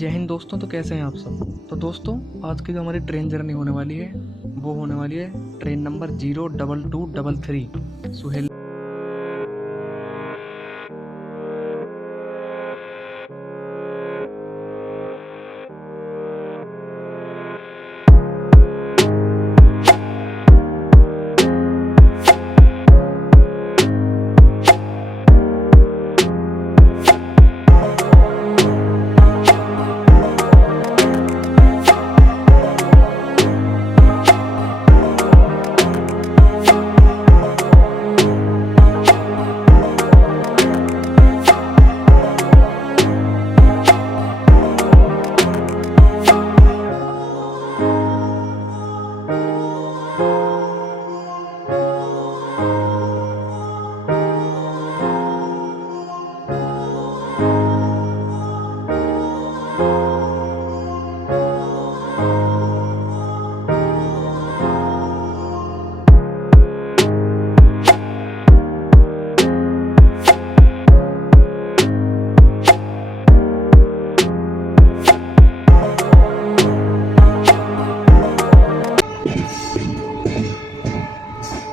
जय हिंद दोस्तों। तो कैसे हैं आप सब। तो दोस्तों, आज की जो हमारी ट्रेन जर्नी होने वाली है वो होने वाली है ट्रेन नंबर 02233 सुहेल।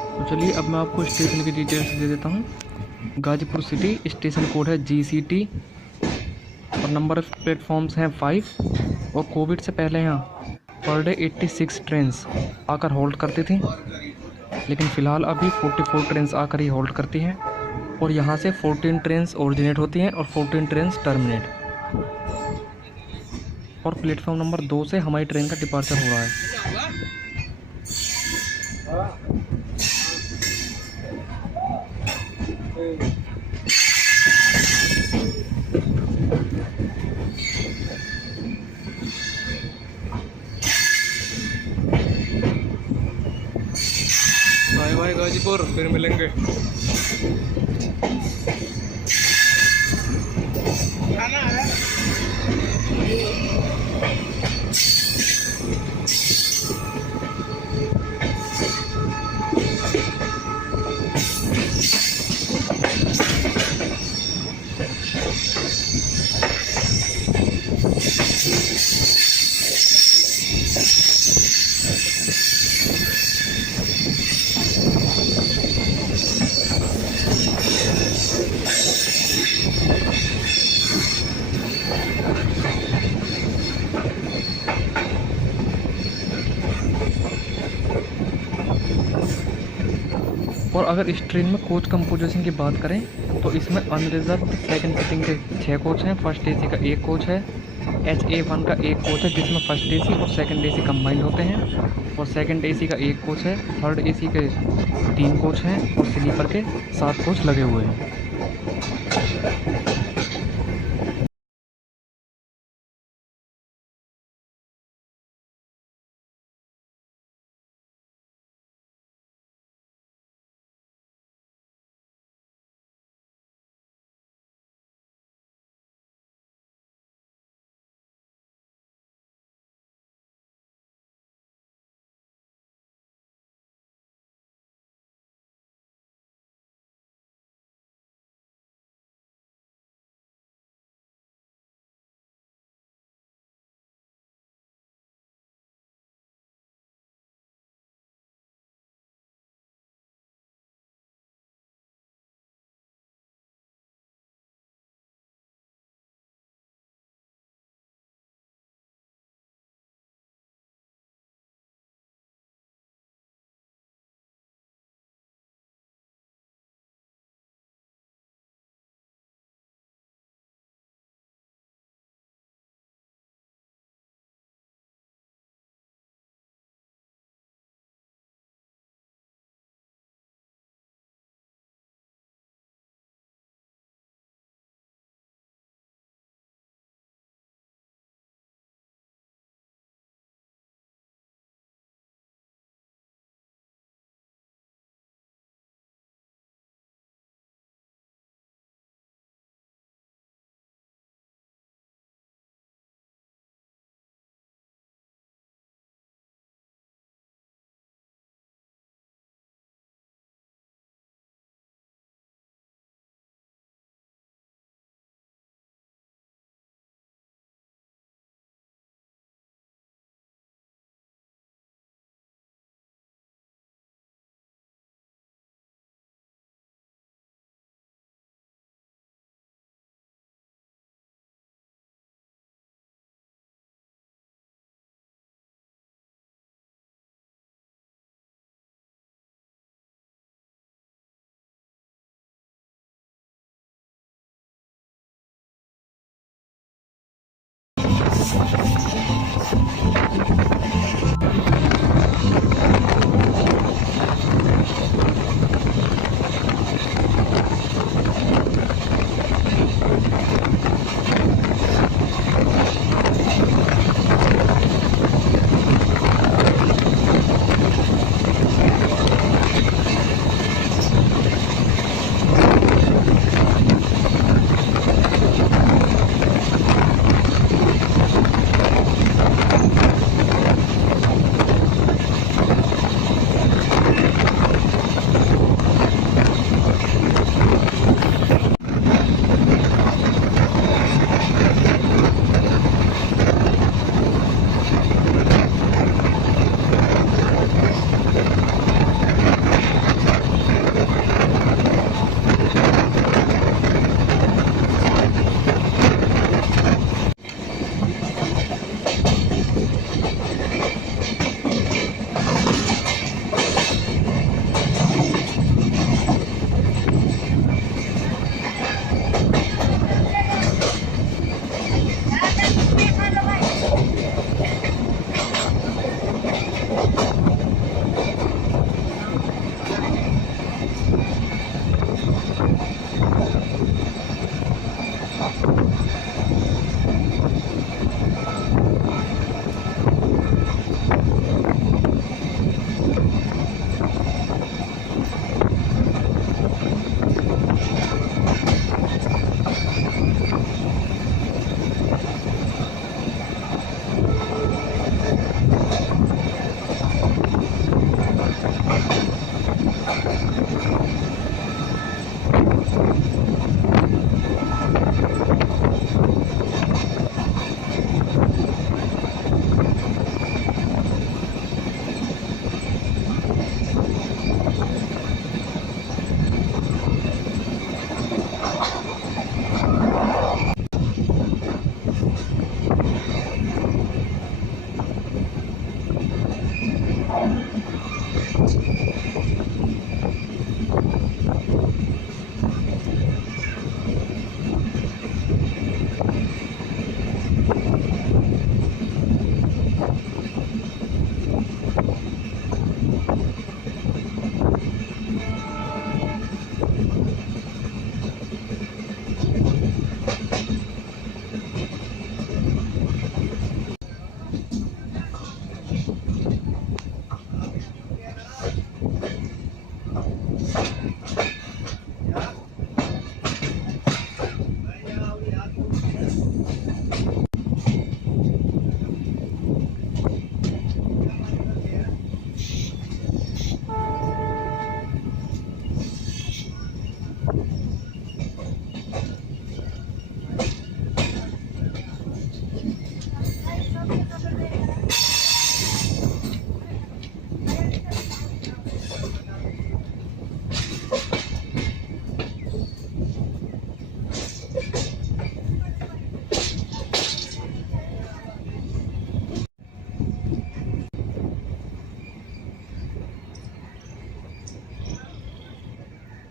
तो चलिए, अब मैं आपको स्टेशन की डिटेल्स दे देता हूँ। गाजीपुर सिटी, स्टेशन कोड है GCT और नंबर ऑफ प्लेटफॉर्म्स हैं 5। और कोविड से पहले यहाँ पर डे 86 ट्रेन्स आकर होल्ड करती थी, लेकिन फ़िलहाल अभी 44 ट्रेन्स आकर ही होल्ड करती हैं। और यहाँ से 14 ट्रेन्स ओरिजिनेट होती हैं और 14 ट्रेन्स टर्मिनेट। और प्लेटफॉर्म नंबर 2 से हमारी ट्रेन का डिपार्चर हो रहा है। बाय बाय गाजीपुर, फिर मिलेंगे। और अगर इस ट्रेन में कोच कंपोजिशन की बात करें तो इसमें अनरिजर्व सेकंड सीटिंग के 6 कोच हैं। फर्स्ट एसी का 1 कोच है। HA1 का 1 कोच है जिसमें फर्स्ट एसी और सेकंड एसी कंबाइंड होते हैं। और सेकंड एसी का 1 कोच है। थर्ड एसी के 3 कोच हैं और स्लीपर के 7 कोच लगे हुए हैं।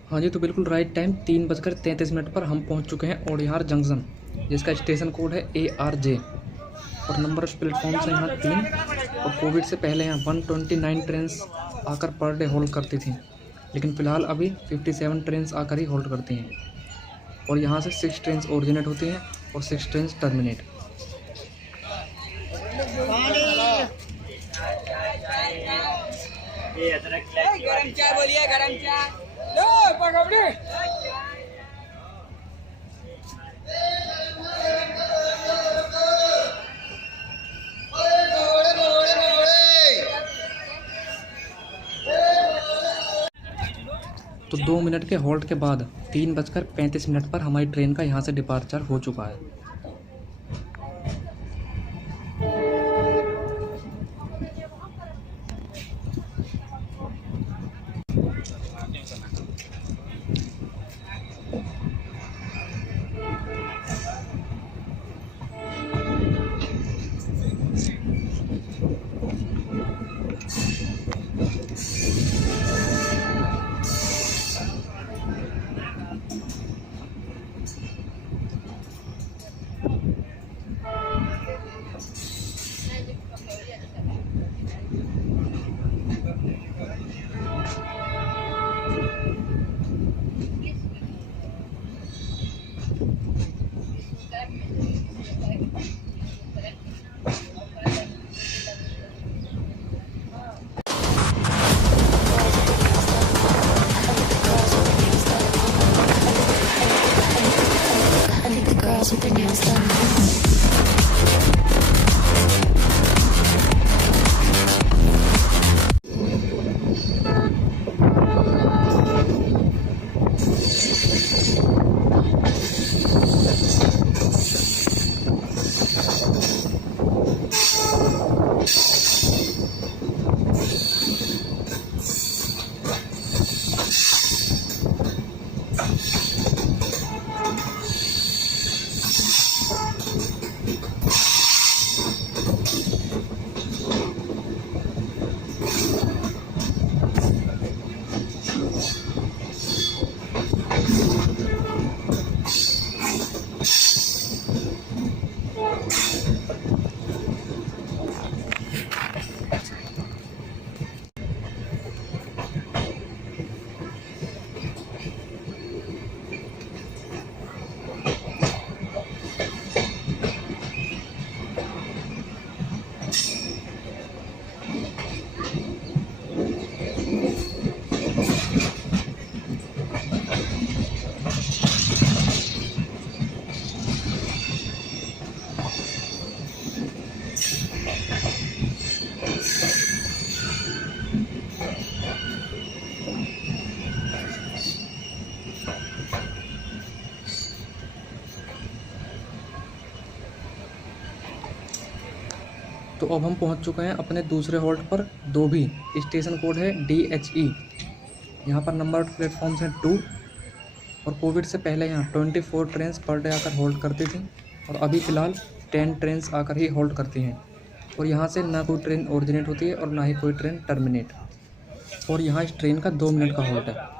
हाँ जी, तो बिल्कुल राइट टाइम 3:33 पर हम पहुंच चुके हैं ओडिहार जंक्शन, जिसका स्टेशन कोड है ARJ और नंबर ऑफ प्लेटफॉर्म्स है यहाँ 3। और कोविड से पहले यहाँ 129 ट्रेन आकर पर डे होल्ड करती थी, लेकिन फ़िलहाल अभी 57 ट्रेन आकर ही होल्ड करती हैं। और यहाँ से 6 ट्रेन ओरिजिनेट होती हैं और 6 ट्रेन टर्मिनेट। गरम चाय बोलिए, गरम चाय लो पकड़े। तो 2 मिनट के होल्ड के बाद 3:35 पर हमारी ट्रेन का यहाँ से डिपार्चर हो चुका है। तो अब हम पहुंच चुके हैं अपने दूसरे हॉल्ट पर, दो भी। स्टेशन कोड है DHE। यहाँ पर नंबर ऑफ प्लेटफॉर्म्स हैं 2 और कोविड से पहले यहाँ 24 ट्रेन पर डे आकर होल्ड करती थी और अभी फ़िलहाल 10 ट्रेन आकर ही होल्ड करती हैं। और यहाँ से ना कोई ट्रेन ओरिजिनेट होती है और ना ही कोई ट्रेन टर्मिनेट। और यहाँ इस ट्रेन का 2 मिनट का होल्ट है।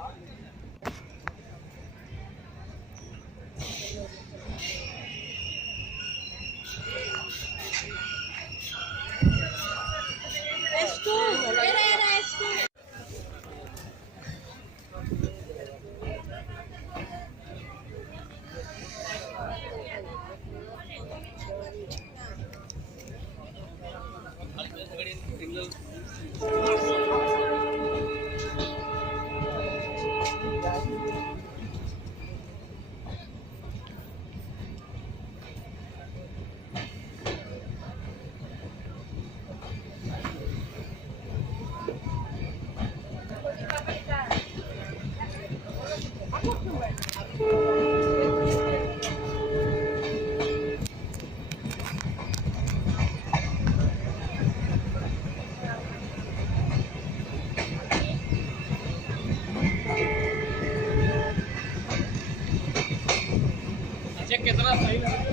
कितना सही लगा।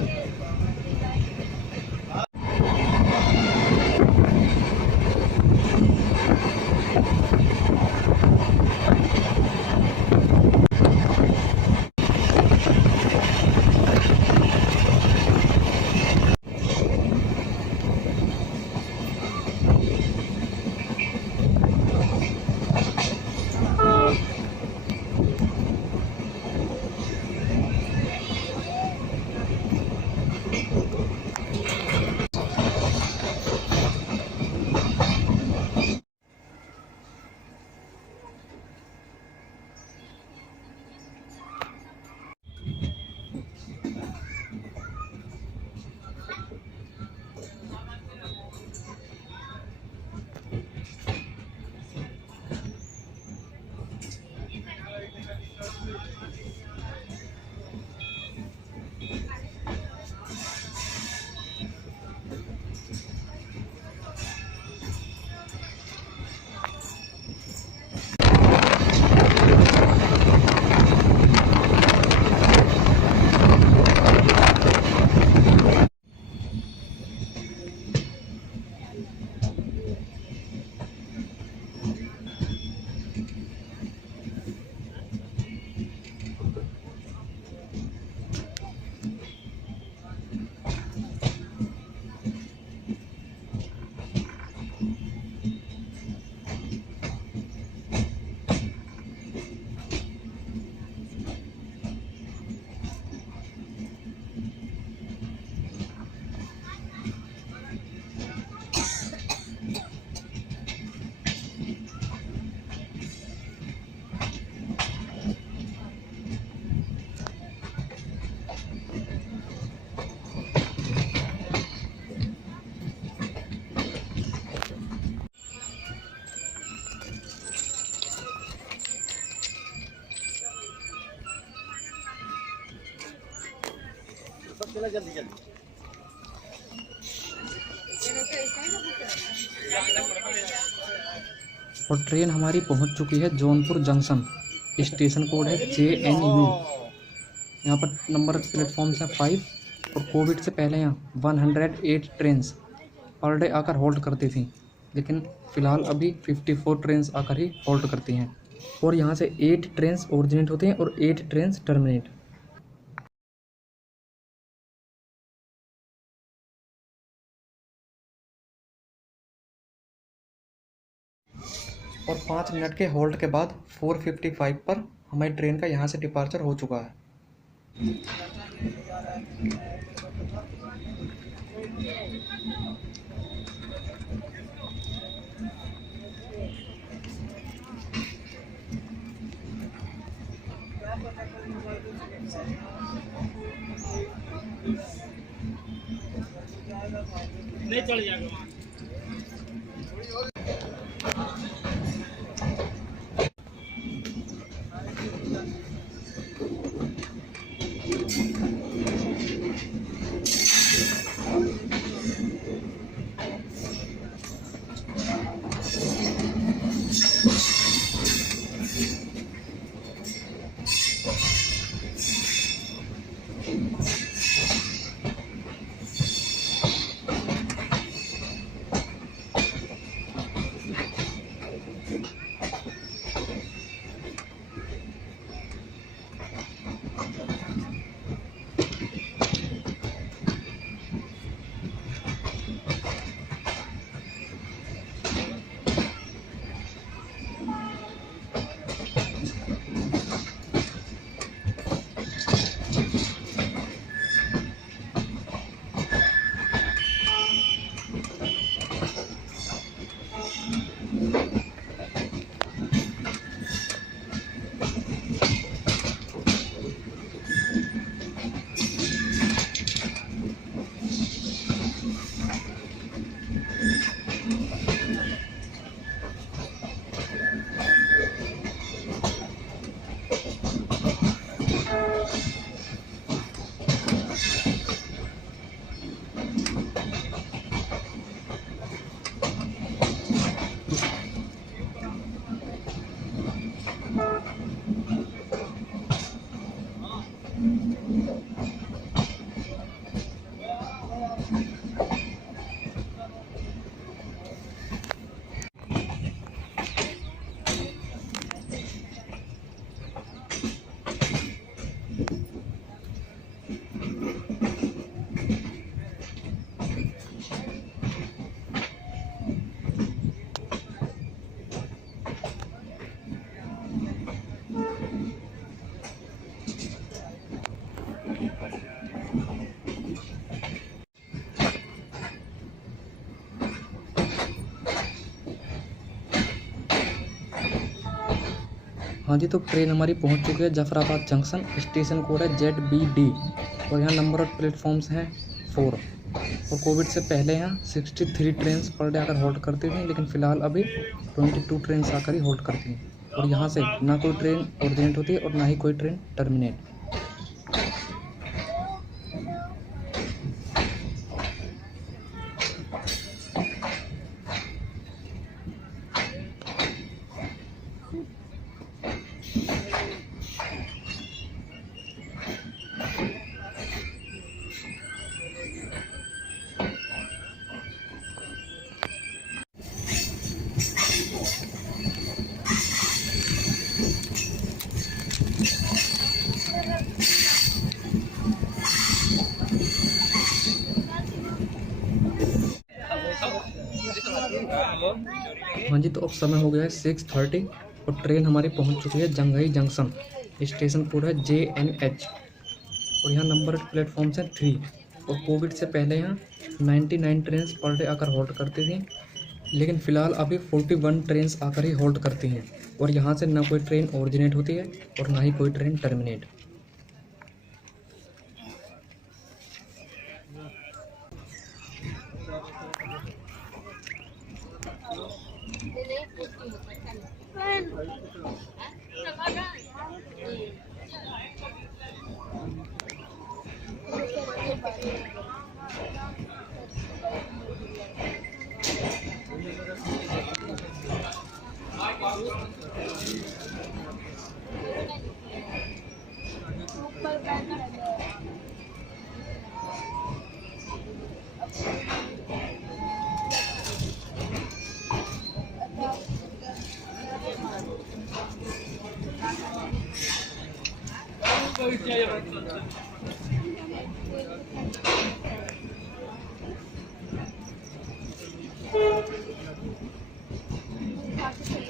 जल्दी जल्दी। और ट्रेन हमारी पहुंच चुकी है जौनपुर जंक्शन। स्टेशन कोड है JNU। यहाँ पर नंबर प्लेटफॉर्म्स हैं 5 और कोविड से पहले यहाँ 108 ट्रेन पर डे आकर होल्ड करती थी, लेकिन फ़िलहाल अभी 54 ट्रेन आकर ही होल्ड करती हैं। और यहाँ से 8 ट्रेन ओरिजिनेट होती हैं और 8 ट्रेन टर्मिनेट। और 5 मिनट के होल्ड के बाद 4:55 पर हमारी ट्रेन का यहाँ से डिपार्चर हो चुका है। नहीं चल जाएगा। हाँ जी, तो ट्रेन हमारी पहुंच चुकी है जाफराबाद जंक्शन। स्टेशन कोड है ZBD और यहाँ नंबर ऑफ प्लेटफॉर्म्स हैं 4। और कोविड से पहले यहाँ 63 ट्रेन पर डे आकर होल्ड करती थी, लेकिन फ़िलहाल अभी 22 ट्रेन आकर ही होल्ड करती हैं। और यहाँ से ना कोई ट्रेन ओरिजिनेट होती है और ना ही कोई ट्रेन टर्मिनेट। हाँ जी, तो अब समय हो गया है 6:30 और ट्रेन हमारी पहुंच चुकी है जंघई जंक्शन। स्टेशन कोड है JNH और यहाँ नंबर प्लेटफॉर्म्स हैं 3। और कोविड से पहले यहाँ 99 ट्रेन पर डे आकर होल्ड करती थी, लेकिन फ़िलहाल अभी 41 ट्रेन आकर ही होल्ड करती हैं। और यहाँ से ना कोई ट्रेन ओरिजिनेट होती है और ना ही कोई ट्रेन टर्मिनेट।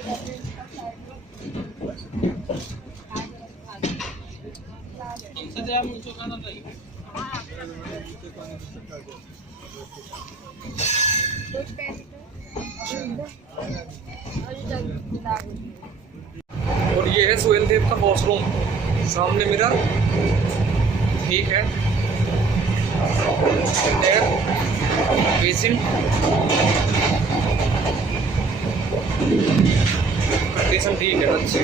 और ये है सोहेल देव का वॉशरूम, सामने मिरर, ठीक है, बेसिन, कंडीशन ठीक है अच्छी।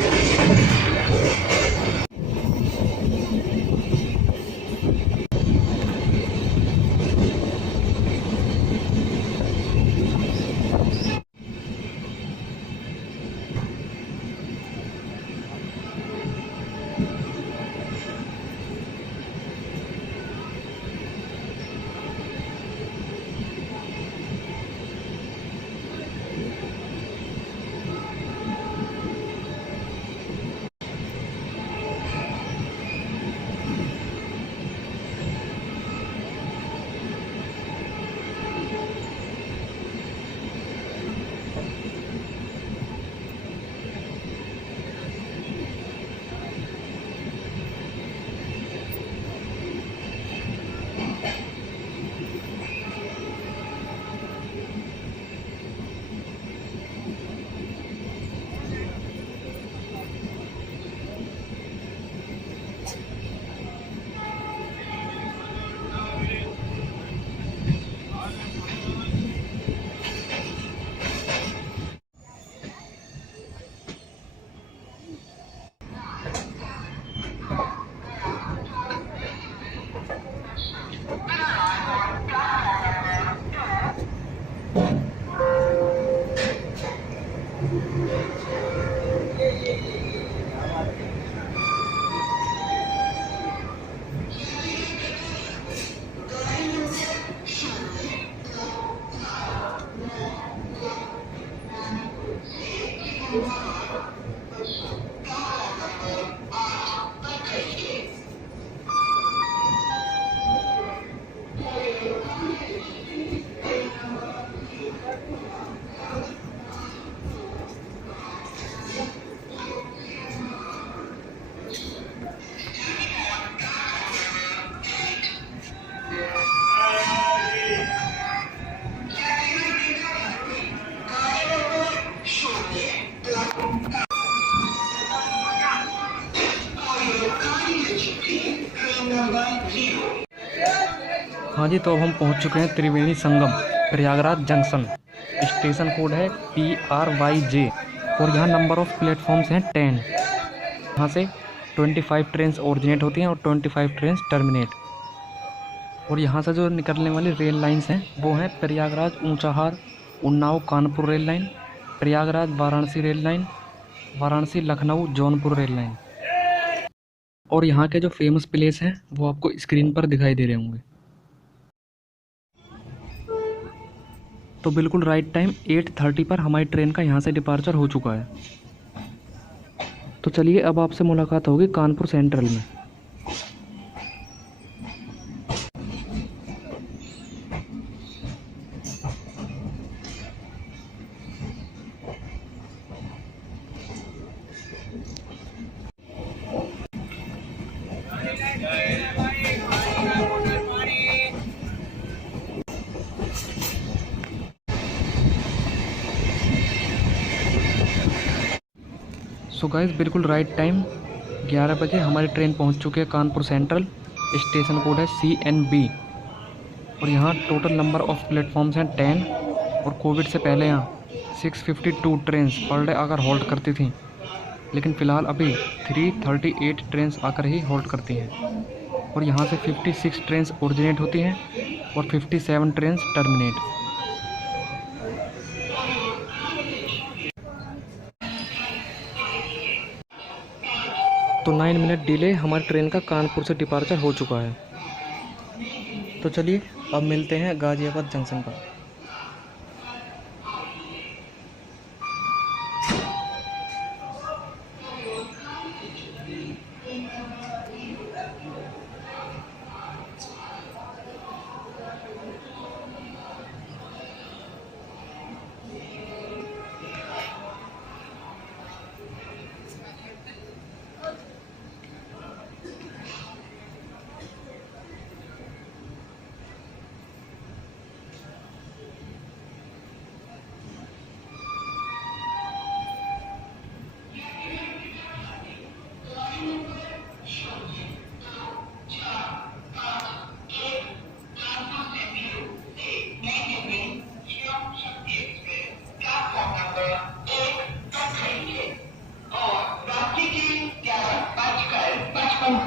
हाँ जी, तो अब हम पहुँच चुके हैं Triveni Sangam Prayagraj junction. Station code है PRYJ और यहाँ नंबर ऑफ़ प्लेटफॉर्म्स हैं 10। यहाँ से 25 ट्रेन ओरिजिनेट होती हैं और 25 ट्रेन टर्मिनेट। और यहाँ से जो निकलने वाली रेल लाइंस हैं वो हैं Prayagraj Unchahar Unnao Kanpur rail line, Prayagraj Varanasi rail line, Varanasi Lucknow Jaunpur rail line. और यहाँ के जो फेमस प्लेस हैं वो आपको स्क्रीन पर दिखाई दे रहे होंगे। तो बिल्कुल राइट टाइम 8:30 पर हमारी ट्रेन का यहाँ से डिपार्चर हो चुका है। तो चलिए अब आपसे मुलाकात होगी कानपुर सेंट्रल में। सो गाइस बिल्कुल राइट टाइम 11 बजे हमारी ट्रेन पहुंच चुकी है कानपुर सेंट्रल। स्टेशन कोड है CNB और यहाँ टोटल नंबर ऑफ़ प्लेटफॉर्म्स हैं 10। और कोविड से पहले यहाँ 652 ट्रेन पर डे आकर होल्ड करती थी, लेकिन फ़िलहाल अभी 338 ट्रेन आकर ही होल्ड करती हैं। और यहाँ से 56 ट्रेन ओरिजिनेट होती हैं और 57 ट्रेन टर्मिनेट। तो 9 मिनट डिले हमारी ट्रेन का कानपुर से डिपार्चर हो चुका है। तो चलिए अब मिलते हैं गाज़ियाबाद जंक्शन पर।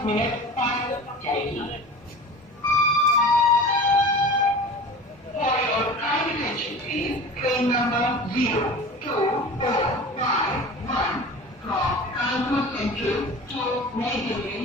मिनट 5 चलेगी। For your kind attention, please. Train number 02451 from Kanpur Central to New Delhi.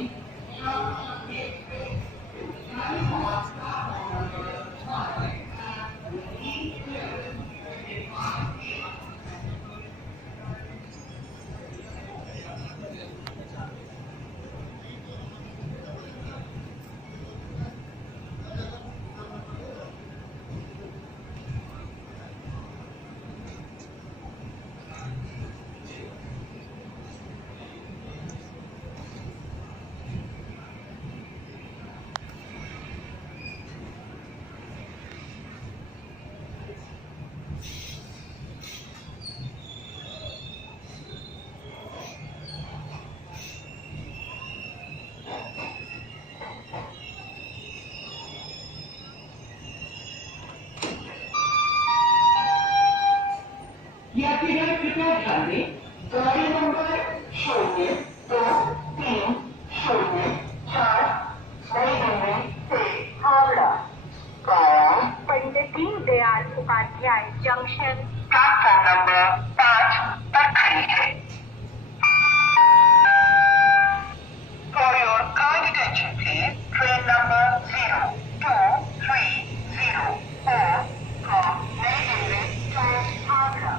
यात्रीगण कृपया ध्यान दें, गाड़ी नंबर 02304 नई दिल्ली से Howrah via Pandit Deendayal Upadhyay junction platform number 5 पर खड़ी है। For your kind attention, please. Train number 02304 from New Delhi to Havra.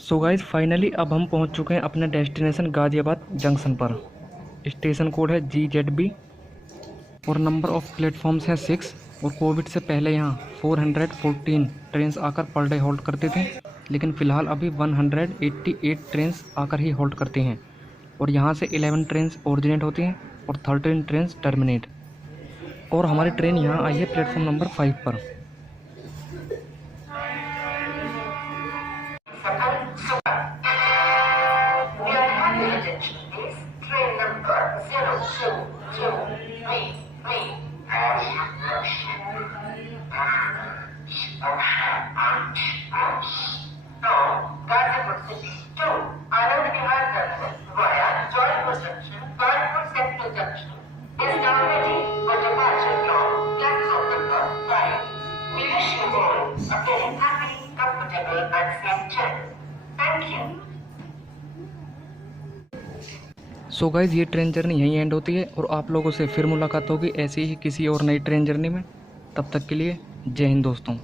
So guys finally अब हम पहुंच चुके हैं अपने डेस्टिनेशन गाज़ियाबाद जंक्शन पर। स्टेशन कोड है GZB और नंबर ऑफ़ प्लेटफॉर्म्स हैं 6 और कोविड से पहले यहाँ 414 ट्रेन्स आकर पर डे होल्ड करते थे, लेकिन फ़िलहाल अभी 188 ट्रेन्स आकर ही होल्ड करती हैं और यहाँ से 11 ट्रेन्स ओरिजिनेट होती हैं और 13 ट्रेन्स टर्मिनेट। और हमारी ट्रेन यहाँ आई है प्लेटफॉर्म नंबर 5 पर। Train number 0223 to Gazipur City to Anand Vihar Junction via Jaipur Junction, Kanpur Central Junction is now ready for departure from platform number 5. We wish you all a very happy, comfortable and safe journey. Thank you. So guys ये train journey यहीं and होती है और आप लोगों से फिर मुलाकात होगी ऐसी ही किसी और नई ट्रेन जर्नी में। तब तक के लिए जय हिंद दोस्तों।